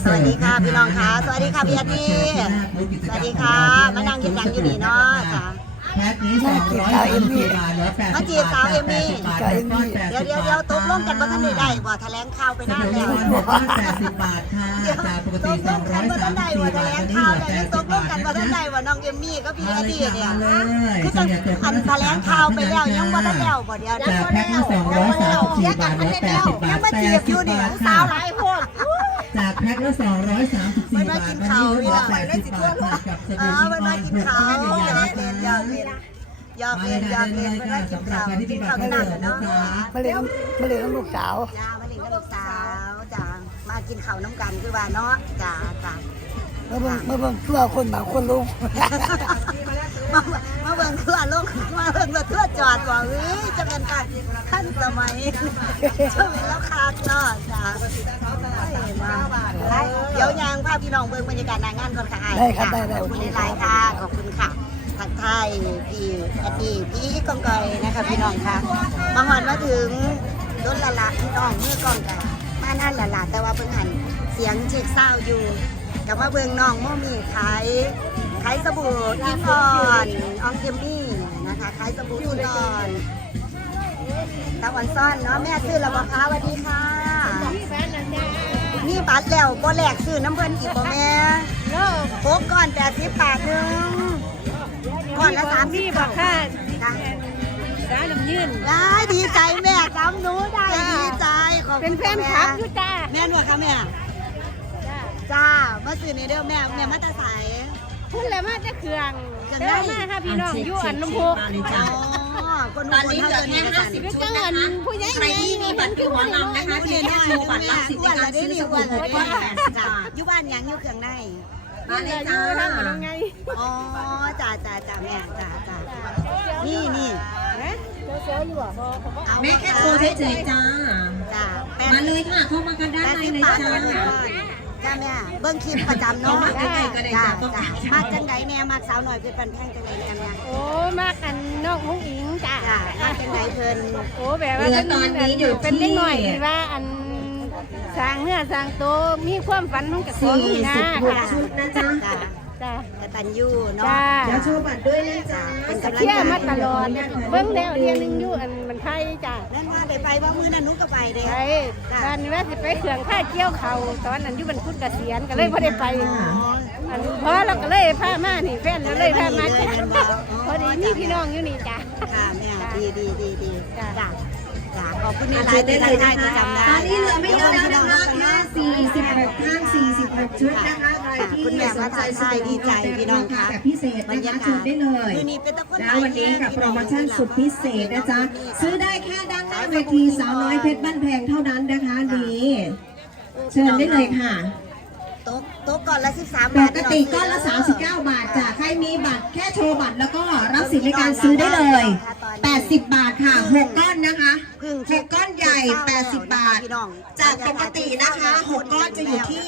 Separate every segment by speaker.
Speaker 1: สวัสดีค่ะพี่น้องค่ะสวัสดีค่ะพี่อาทิตย์สวัสดีค่ะมานั่งกินกันอยู่นี่เนาะจ้ะ
Speaker 2: แพ็คนี้234 บาทเหลือ80
Speaker 1: มาจีบสาวเอมมี่เดี๋ยวตกลงกันว่าท่านได้บ่แถลงข่าวไปหน้าแล้ว
Speaker 2: 80 บาทค่ะจากปกติ234 บาท
Speaker 1: แถล
Speaker 2: วัน
Speaker 1: ง
Speaker 2: นี้
Speaker 1: ข่าว
Speaker 2: เหลือ
Speaker 1: แล้วตก
Speaker 2: 80
Speaker 1: ล
Speaker 2: บาง ท
Speaker 1: กัน
Speaker 2: นะ
Speaker 1: ว่าท่าน
Speaker 2: คะ
Speaker 1: ได้ว่าน้องเอมมี่ก็พี่อาทิตย์เนี่ย
Speaker 2: คือ
Speaker 1: อันแถลงข่าวไปแล้วยังว่าท่านแล้วบ่เดี๋ยว
Speaker 2: จากแพ็คละ234 บาทเหลือ80 บาท80 บาทค่ะจากแพ็คละ234 บาทวันนี้เหลือ80 บาทค่ะกับสบู่อีกอน6ก้อนใหญ่ๆนะคะ
Speaker 1: ยอกเล่นไม่ได้กินข้าวที่นั่นเนาะ
Speaker 3: มาเลี้ยงลูกสาว
Speaker 1: จ้ามาเล่นกับลูกสาวจ้ามากินข้าวน้ำกันคือว่าเนาะจ้า
Speaker 3: เมื่อเบิ่งชั่วคนบางคนลง
Speaker 1: มาเบิ่งทั่วลงมาเบิ่งรถทั่วจอดว่าเฮ้ยจะเป็นการขั้นสมัยช่วงแล้วคาดเนาะจ้าเดี๋ยวยางภาพพี่น้องเบิ่งบรรยากาศงานก่อนค่ะ
Speaker 3: ได้ครับได้
Speaker 1: ขอบคุณหลายค่ะขอบคุณค่ะทักทายพี่อดีตพี่กองกอยนะคะพี่น้องค่ะมาหอนมาถึงรถละพี่น้องมือกองกันมานั่นละแต่ว่าเพิ่งหันเสียงเช็คเศร้าอยู่กับมาเบิ่งน้องโมมีขายสบู่อินออนอองเกมมี่นะคะขายสบู่อินออนตะวันซ่อนเนาะแม่ซื้อแล้วบ่คะสวัสดีค่ะนี่บัตรแล้วบ่แลกซื้อน้ำเพิ่นอีกบ่แม่โป๊กก่อน80 บาทนึงก่อนละ30 บาทค่ะได้น้ำยืนได้ดีใจแม่จำหนูได้ดีใจขอบคุณเป็นแฟนคลับอยู่จ้าแม่นวดค่ะแม่จ้ามาซื้อในเด้อแม่มาตาใส
Speaker 4: พุ่นแล้วมาจะเครื่องเด้อมาค่ะพี่น้องอยู่อันน้ำพุ
Speaker 1: คนตอนนี้เหลือแค่50 ชุดนะคะใครที่มีบัตรคือหมอนำนะคะเพียงแค่โชว์บัตรรับสิทธิ์ในการซื้อสบู่6ก้อน80 บาทอยู่บ้านยังอยู่เครื่องใน
Speaker 4: มาเลยจ้าไง
Speaker 1: อ๋อจ้าแม่จ้านี่
Speaker 2: แม่แค่โทรเฉยๆจ้ามาเลยค่ะเข้ามากันด้านในเลยจ้า
Speaker 1: แม่เบิ้งคลิปประจำเนาะจ้ามาจังไดแน่มาสาวหน่อยเพื่อนปันแพงจังไดกันเนี่ย
Speaker 4: โอ้มากอันนอกมุ้งอิงจ้า
Speaker 1: มาจังไดเพิ่น
Speaker 4: โอ้แบบว่าเป็นเล็กหน่อยที่ว่าอันสร้างเนื้อสร้างตัวมีความฝันของกระตุ้นนะ
Speaker 2: ค่ะชุดนะจ๊ะ
Speaker 1: กตัญญูเนาะ
Speaker 2: เดี๋ยวโชว์บัตรด้วยนะจ๊ะ
Speaker 4: เป็นกำลังใจมาตลอดเบิ้งแล้วเรียนนึงอยู่อันมันไทยจ้า
Speaker 1: นั่นว่าไปว่ามื้อนั้นนุ๊กก็ไปเด้
Speaker 4: ตอนนี้ว่าสิไปเขื่องข้าเกี่ยวเขาตอนนั้นอยู่บรรทุกเกษียณก็เลยไม่ได้ไปเพราะเราก็เลยพามานี่แฟนเราเลยพามาจ้าพอดีนี่พี่น้องอยู่นี่จ้า
Speaker 1: ค่ะแม่ดีจ้าขอบคุณหลายที่จำได้
Speaker 2: ตอนนี้เหลือไม่เยอะแล้วนะคะแค่46ท่าน46 ชุดนะคะใครที่สนใจสนใจดีใจพี่น้องค่ะแบบพิเศษนะคะชุดได้เลยแล้ววันนี้กับโปรโมชั่นสุดพิเศษนะจ๊ะซื้อได้แค่ด้านหน้าเวทีสาวน้อยเพชรบ้านแพงเท่านั้นนะคะนี่เชิญได้เลยค่ะ
Speaker 1: โต๊ะก่อนละ13
Speaker 2: บาทปกติก้อนละ39 บาทจ้ะใครมีบัตรแค่โชว์บัตรแล้วก็รับสิทธิ์ในการซื้อได้เลย80 บาทค่ะ6 ก้อนนะคะ6 ก้อนใหญ่80 บาทจากปกตินะคะ6 ก้อนจะอยู่ที่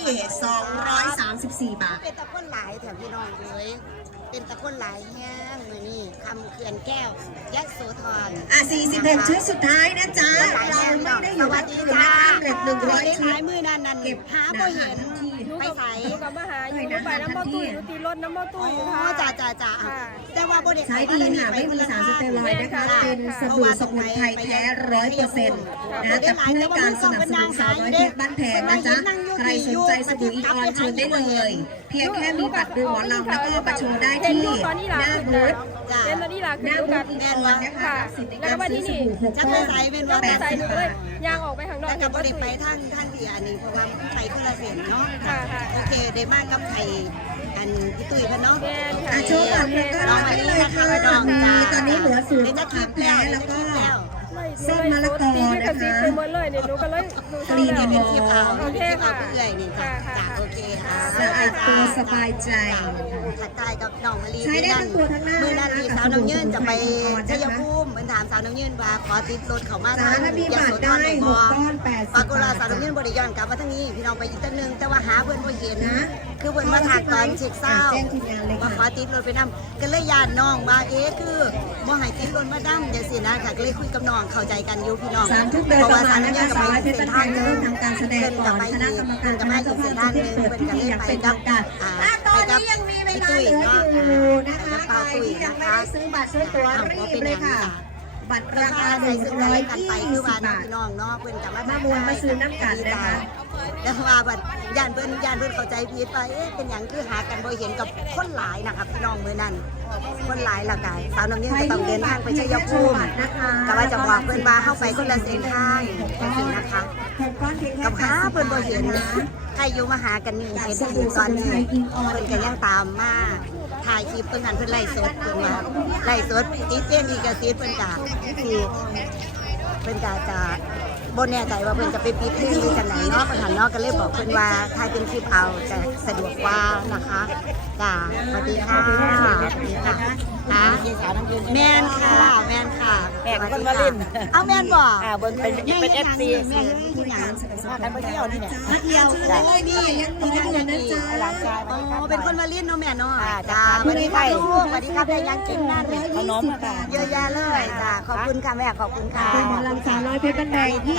Speaker 2: 234 บาท
Speaker 1: เป็นตะก้นหลายแถวพี่น้องเลยเป็นตะก้นหลายแห้งเลยนี่คำเขื่อนแก้วยะโสธร
Speaker 2: 46 ชุดสุดท้ายนะจ๊ะเราไม่ได้อยู่ที่นะคะเหลือ100 ชุด
Speaker 1: มือนั่นเก็บหาบ่เห็นไปใส่
Speaker 4: กับมหาอยู่ไปน้ำมันตุ้ยตีรถน้ำมันตุ้ยค่ะ
Speaker 1: จ้าแต่ว่าโบเด็ก
Speaker 2: ใช้ดีค่ะไม่มีสารสเตียรอยด์นะคะเป็นสบู่สมุนไพรแท้ 100% นะจะเพื่อการสนับสนุนสาวน้อยเพชรบ้านแพงนะจ๊ะใครสนใจสบู่อีออนเชิญได้เลยเพียงแค่มีบัตรดูหมอลำแล้วก็ประชูได้ที่หน้าบูธ
Speaker 4: เป็นวันนี้ล่ะคือกับ
Speaker 2: อีออนนะคะสิทธิ์ในการซื้อสบู่6 ก้อน80 บาท
Speaker 4: ยางออกไปข้างนอก
Speaker 1: แต่กับเด็กไปท่านที่อันนี้เพราะว่าไทยคนละเสียงเนาะโอเคได้มากกับไทยอันพี่ตุ้ยพันเนาะ
Speaker 2: โชว์บัตรแล้วก็รับได้เลยค่ะตอนนี้เหลือสูตรมะขามแท้แล้วก็ส้มมะละกอนะคะ
Speaker 4: คลีน
Speaker 1: เป็นที่เผาโอเคค่ะเพื่อนนี่จ้าโอเคค่ะ
Speaker 2: สะอาดตัวสบายใจ
Speaker 1: ถัดใต้กับน้องมะลิ
Speaker 2: ใช้ได้ทั้งตัวทั้งหน้า
Speaker 1: เมื่อนาทีสาวน้ำยืนจะไปชัยภูมิเหมือนถามสาวน้ำยืนว่าขอติดรถเขามา
Speaker 2: ทางยะโสธรได้6 ก้อน80
Speaker 1: ปรากฏว่าสาวน้ำยืนบริยอนกลับมาทั้งนี้พี่น้องไปอีกตั้งนึงแต่ว่าหาเพื่อนบ่เห็นคือเพิ่นมาถักตอนเช็คเศร้า
Speaker 2: แจ้งทีมงานเลย
Speaker 1: มา
Speaker 2: ค่ะ
Speaker 1: ขอติดรถไปนำก็เลยญาติน้องว่าคือบ่ให้ติดรถมานํจังซี่นะค่ะก็เลยคุยกับน้องเข้าใจกันอยู่พี่น้อง
Speaker 2: 3 ทุ่มโดยประมาณนะคะสาวน้อยเพชรบ้านแพงจะเริ่มทำการแสดงก่อนคณะกรรมการคณะเจ้าภาพจะได้เปิดพิธีอย่างเป็นทางการตอนนี้ยังมีเวลาเหลืออยู่นะคะใครที่ยังไม่ได้ซื้อบัตรซื้อตั๋วรีบเลยค่ะ บัตรราคา120 บาท
Speaker 1: น้องเนาะเพิ่นก็
Speaker 2: มามวนมาซื้อน้ำกันนะคะ
Speaker 1: แล้วว่าบัดย่านเพิ่นเข้าใจผิดว่าเป็นหยังคือหากันบ่เห็นกับคนหลายนะครับพี่น้องมื้อนั้นคนหลายละกันสาวน้ำเนียงจะต้องเดินทางไปชัยภูมิก็ว่าจะบอกเพิ่นว่าเฮาไปคนละเส้นทางจังซี่นะคะกับหาเพิ่นบ่เห็นใครอยู่มาหากันนี่เห็นอยู่ตอนนี้เพิ่นก็ยังตามมาถ่ายคลิปเพิ่นนั้นเพิ่นไล่สดเพิ่นว่าไล่สดติดเต้นอีกก็ติดเพิ่นก็สิเพิ่นก็จะบ่แน่ใจว่าเพิ่นจะไปปิดที่หรือจังไหนเนาะเพิ่นหันเนาะก็เลยบอกเพิ่นว่าถ่ายเป็นคลิปเอาจะสะดวกกว่านะคะจ้าสวัสดีค่ะสวัสดีค่ะนะแม่นค่ะแม่นค่ะแม่คนมาเล่นเอาแม่นบ่เบิ่งเป็น FC แม่ที่หยังพากันไปเที่ยวนี่เนี่ยมาเที่ยวจ้านี่ยังมีนะจ๊ะหลานชายอ๋อเป็นคนมาเล่นเนาะแม่เนาะจ้าสวัสดีค่ะลูกสวัสดีครับได้ยังกินนั่นขนมค่ะเยอะแยะเลยจ้าขอบคุณค่ะแม่ขอบคุณค่ะ
Speaker 2: เป็นหมอลำสาวน้อยเพชรบ้านแพงที่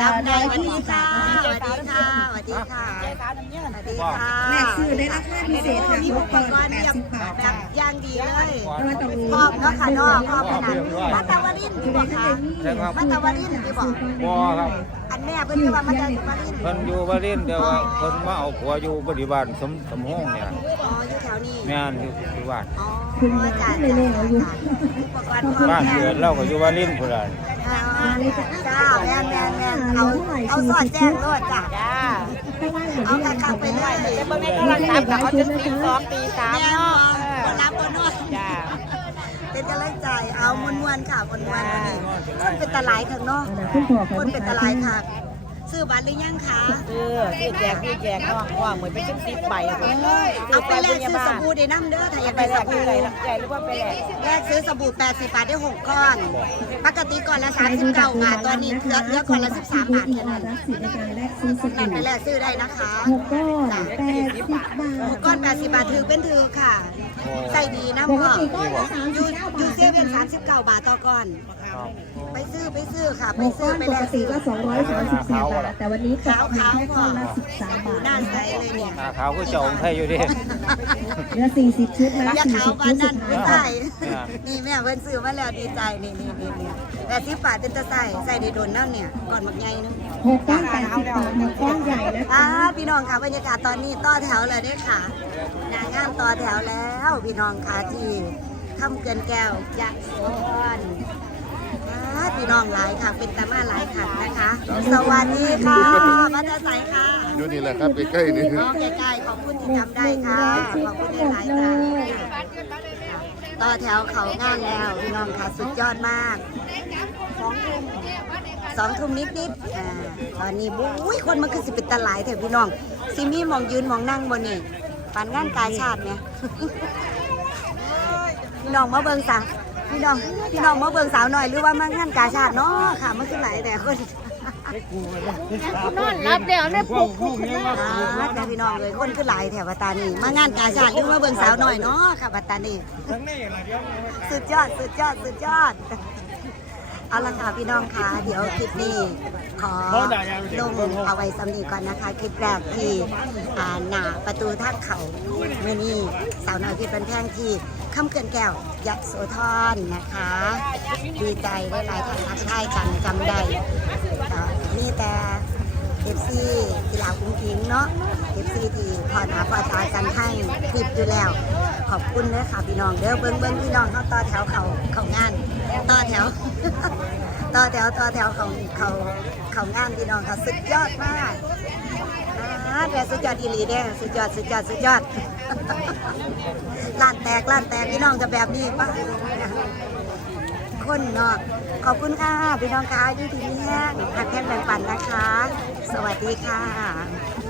Speaker 2: 120 บาท
Speaker 1: สวัสดีค่ะสวัสดีค่ะสวัสดีค่ะ
Speaker 2: แลกซื้อได้ราคาพิเศษค่ะ
Speaker 1: มี
Speaker 2: ทุ
Speaker 1: อุ
Speaker 2: ก
Speaker 1: ป
Speaker 2: คน
Speaker 1: กรณ์เยี่ยม
Speaker 2: 80 บาท
Speaker 1: แบบย่างดีเลย
Speaker 2: เพราะว่าตรงนี้
Speaker 1: พร้อมเนาะค่ะเนาะพร้อมขนาดมัตตาวรินที่บอกค่ะมัตตาวรินที่บอก
Speaker 5: บ่ครับ
Speaker 1: อันแม่เพิ่นคือว่ามัตตาวริน
Speaker 5: เพิ่นอยู่บ่เล่นเดี๋ยวว่าเพิ่นมาเอาผัวอยู่บริบาลสมห้องเนี่ย
Speaker 1: อ๋ออยู่แถวนี้
Speaker 5: แม่นอยู่บ้าน
Speaker 1: อ๋อจ้าจ้าอุปกรณ์พร้อม
Speaker 5: บ้าน
Speaker 1: แม่
Speaker 5: เกิดเราก็อยู่บ่เล่นพุ่นล่ะ
Speaker 1: จ้าแม่เอาสอดแจ้งโลดจ้าเอาคักๆไปเลยจะบ่แม่นโทรศัพท์เขาจะตี2ตี3เนาะบ่รับบ่นอนจ้าเป็นกำลังใจเอามวนๆค่ะมวนๆวันนี้คนเป็นตะหลายข้างนอกคนเป็นตะหลายค่ะซื้อบัตรหรือยังคะ
Speaker 6: ซื้อแจกน้องว่าเหมือนเป็น10 ใบ
Speaker 1: เอาไปแลกซื้อสบู่ได้น้ำเด้อถ้าอยากได้สบู่
Speaker 6: ใหญ่หรือว่าไปแหลก
Speaker 1: แลกซื้อสบู่80 บาทได้6ก้อน ปกติก่อนละ39 บาทตอนนี้เหลือก่อนละ13 บาทแค่นั้น
Speaker 2: รับสิทธิ์ในการแลกซื้อส
Speaker 1: นั่นไป
Speaker 2: บู่
Speaker 1: แลกซื้อได้นะคะ
Speaker 2: 6 ก้อน80 บาท
Speaker 1: 6ก้อน80 บาทถือเป็นถือค่ะใส่ดีนะ
Speaker 2: ป
Speaker 1: พ่
Speaker 2: ก
Speaker 1: อ
Speaker 2: ติก้อนละ
Speaker 1: อยู่
Speaker 2: 39
Speaker 1: อยู่
Speaker 2: บาท
Speaker 1: เซเว่น39 บาทต่อก้อน ไปซื้อค่ะไป
Speaker 2: 6
Speaker 1: ซื้
Speaker 2: ก้
Speaker 1: อ
Speaker 2: อน
Speaker 1: ไป
Speaker 2: ป
Speaker 1: แล
Speaker 2: ก
Speaker 1: ก
Speaker 2: ติ
Speaker 1: ซื้อ
Speaker 2: ก็234 บาท แต่วันนี้ตกเพียงแค่ก้อนละ13 บาท
Speaker 1: น่าใส่เลยเนี่ย
Speaker 5: หน้าขาวก็เจ้าของไทยอยู่ดิ
Speaker 2: เหลือ40 ชุดนะ
Speaker 1: อย่าขาว
Speaker 2: 40
Speaker 1: ปา
Speaker 2: ชุ
Speaker 1: น
Speaker 2: ด
Speaker 1: นั่
Speaker 2: สุ
Speaker 1: น
Speaker 2: ด
Speaker 1: ไม่
Speaker 2: ท้าย
Speaker 1: ใส่นี่แม่เพิ่นซื้อมาแล้วดีใจนี่แต่ที่ป่าเป็นตะใส่ได้โดนน้ำเนี่ยก่อนบักใหญ่นึง
Speaker 2: 6 ก้อน 80 บาท 1 ก้อนใหญ่นะคะ
Speaker 1: พี่น้องค่ะบรรยากาศตอนนี้ต่อแถวเลยด้วยค่ะนางงามต่อแถวแล้วพี่น้องค่ะที่ทำเกินแก้วยะโสธรพี่น้องหลายค่ะเป็นตามาหลายขันนะคะ สวัสดีค่ะมาจะใส่ค่ะ
Speaker 7: อยู่นี่แหละครับใกล้ๆนี่
Speaker 1: น้องใกล้ๆขอบคุณที่ทำได้ค่ะขอบคุณหลายๆค่ะต่อแถวเขางานแล้วพี่น้องค่ะสุดยอดมาก2 ทุ่มนิดๆตอนนี้บุ้ยคนมันคือสิเป็นตาหลายเถอะพี่น้องซิมี่มองยืนมองนั่งบนนี่ปันงานกายชาติเนี่ย พี่น้องมาเบิ่งสาวพี่น้องมาเบิ่งสาวหน่อยหรือว่ามางานกาชาติเนาะค่ะมันคือหลายแต่คน
Speaker 4: นอนรับเดี๋ยวได้ปลุก
Speaker 1: แต่พี่น้องเลยคนคือหลายแถวปัตตานีมางานกาชาติหรือว่าเบิ่งสาวหน่อยเนาะค่ะปัตตานีสุดยอดเอาละค่ะพี่น้องค่ะเดี๋ยวคลิปนี้ขอลงเอาไว้สำนีก่อนนะคะคลิปแรกที่หน้าประตูท่าเขาเมื่อนี้สาวน้อยเพชรบ้านแพงที่ค่ำเกินแก้วยะโสธรนะคะ ดีใจได้หลายท่านทักทายกันจำได้นี่แต่เอฟซีกีฬาคุ้งทิ้งเนาะเอฟซีที่พอหนาพอตากันให้คลิปอยู่แล้ว ขอบคุณเลยค่ะพี่น้องเด้อเบิ้งพี่น้องเขาต่อแถวเขางานต่อแถว ต่อแถวเขางานพี่น้องค่ะสุดยอดมากแต่สุดยอดอีหลีเด้อสุดยอด ล้านแตกพี่น้องจะแบบนี้ป่ะคนเนาะขอบคุณค่ะพี่น้องค่ะอยู่ที่นี่แห้งหักแห้งแบ่งปันนะคะ สวัสดีค่ะ